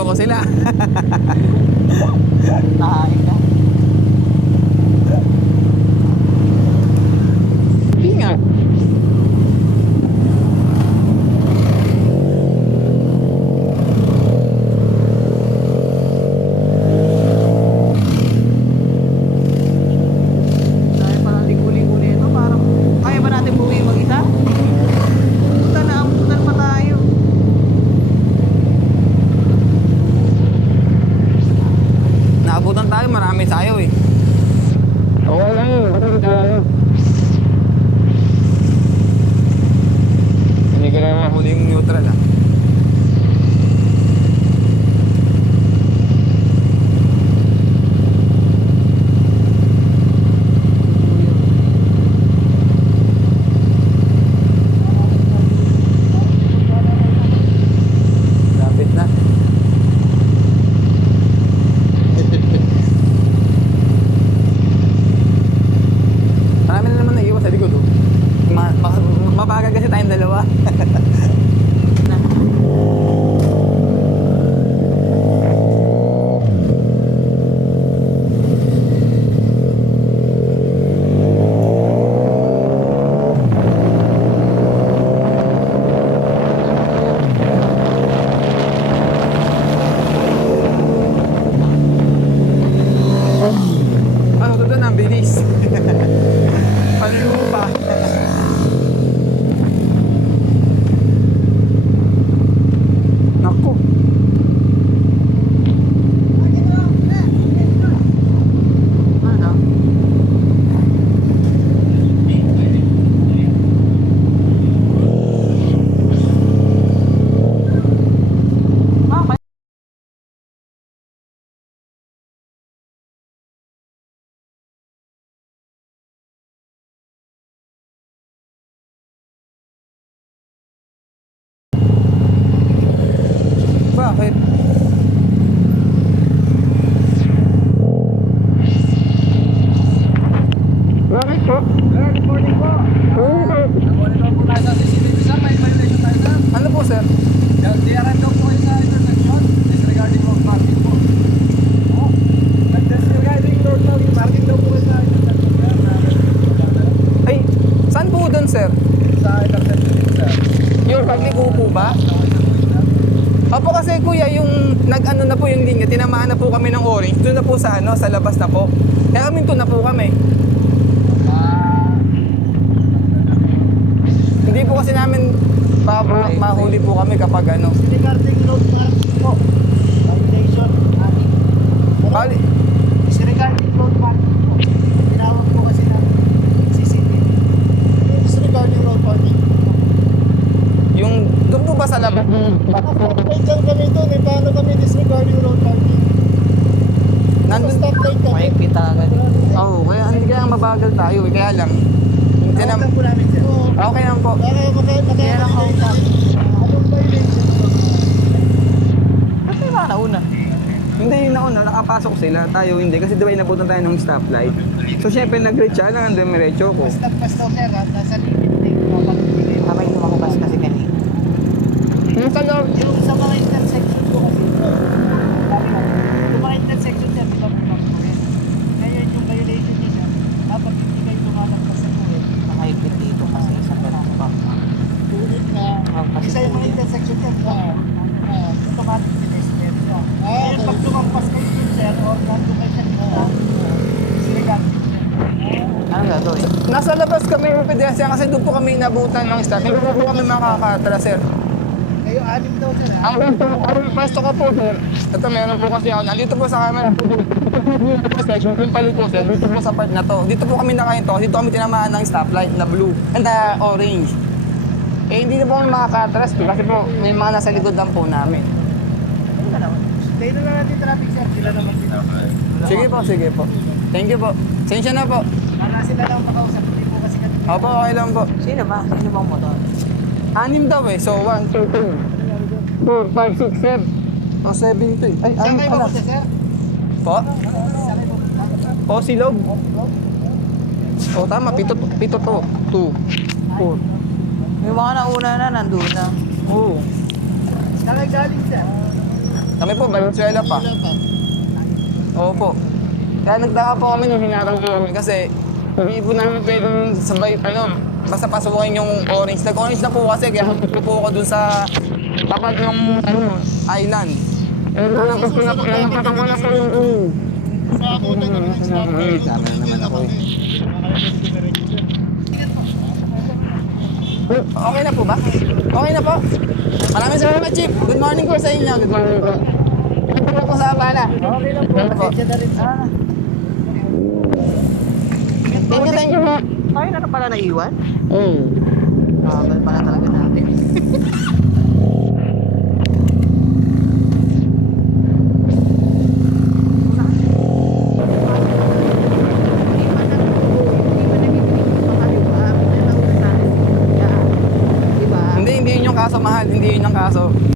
iniwan ko sila. Nakain ka. Hindi nga. Dahil pa natin huli-huli ito, parang kaya ba natin buwi mag-isa? Puta na, abutan pa tayo. Naabutan tayo, marami tayo eh. Okay lang yun, marami tayo. Hindi ka naman. Huli yung neutral ah. Lapit na. Marami na naman naiiwan sa likod oh. Mabagal kasi tayong dalawa. Ano doon ang bilis. Panlupa. Naku. Ano? Bakit? Bakit? Bakit po? Good morning po. Good po tayo sa CCTV sir. May violation tayo sir. Ano po sir? DRM daw po kayo sa intersection. Disregarding road parking po. Oo. Disregarding road parking daw po kayo sa intersection sir. Ay, saan po doon sir? Sa intersection dito sir. Yung pagliko po ba? Opo kasi kuya, yung nag-ano na po yung linya, tinamaan na po kami ng orange. Doon na po sa ano, sa labas na po. Kaya kami doon na po kami. Hindi po kasi namin mahuli po kami kapag ano. Disregarding road parking po. Violation. Bali, Disregarding road parking po. Tinawag po kasi namin CCTV. Disregarding road parking. yung doon po ba sa labas? Stoplight lang kami doon. Eh, paano kami disregarding road parking? Nandun. Stoplight kami. Mahigpit talaga. Oo, kaya hindi kaya mabagal tayo. Kaya lang. Hindi na, Tawag po namin sir. okay lang po. Kaya lang ako sa... Anong violation po? Kasi ba nauna? Hindi, yung nauna, nakapasok sila. Tayo hindi. Kasi diba inabutan tayo ng stoplight. So syempre nag-reach siya lang ang dumiretso ko. Stop daw sir. Nasa limit na yung mga pagbibigay. Kamay tumakubas kasi kanina. Yung sa loob, Yung sa mga intersection po kasi. Yung mga intersection sir, di ba po mga ngayon yung violation niya sir, dapat hindi kayo lumalagpas sa tuwid. Mahigpit dito kasi sa ganito pa. Tuwid na. Kasi Isa yung mga intersection sir, automatic sinesper siya. Ngayon pag lumampas kayo dun sir, or nandun kayo sa gitna, disregard yun sir. Ano gagawin? nasa labas kami ng pedestrian kasi doon po kami inabutan ng stop. Hindi po kami makakatra, sir. Kayo anim daw sir ha? Ang pwesto ko po, sir. Ito, meron po kasi ako. Nandito po sa camera. Section yung pali po, sir. Dito po sa part na to. Dito po kami nakahinto. Dito kami tinamaan ng stoplight na blue. And orange. Eh, hindi na po kami makakatras kasi po may mga nasa likod lang po namin. Ano ka naman? Tayo na lang natin traffic sir, sila naman sila. Sige po, sige po. Thank you po. Sensya na po. Para sila lang makausap, hindi po kasi kami. Opo, okay lang po. Sino ba? Sino bang motor? 6 daw eh. So, 1, 2, 3, 4, 5, 6, 7. Oh, 7 to eh. Ay, Saan kayo ano? mapunta sir? Po? Saan kayo mapunta? Po, silog. Oh, tama. Pito to. 2, 4. Yung mga nauna na, nandun na. Oo. Saan kayo galing sir? Kami po, Valenzuela pa. Wala pa. Opo. Kaya nagtaka po kami nung hinarang po kami kasi hindi po namin pwedeng sabay, basta pasukin yung orange. Nag-orange na po kasi kaya humpit po ako dun sa tapat ng island. Eh, nalabas ko na po, nalabas ko na po yung Sa ako na naman ang stop. Tama naman ako eh. Okay na po ba? Okay na po. Maraming salamat, Chief. Good morning po sa inyo. Good morning po. Ito po sa Habana. Okay lang po. Pasensya na rin. Thank you, thank you po. Tayo na pala naiwan. Mm. Bagal pala talaga natin. Hindi yun yung kaso, mahal. Hindi yun yung kaso.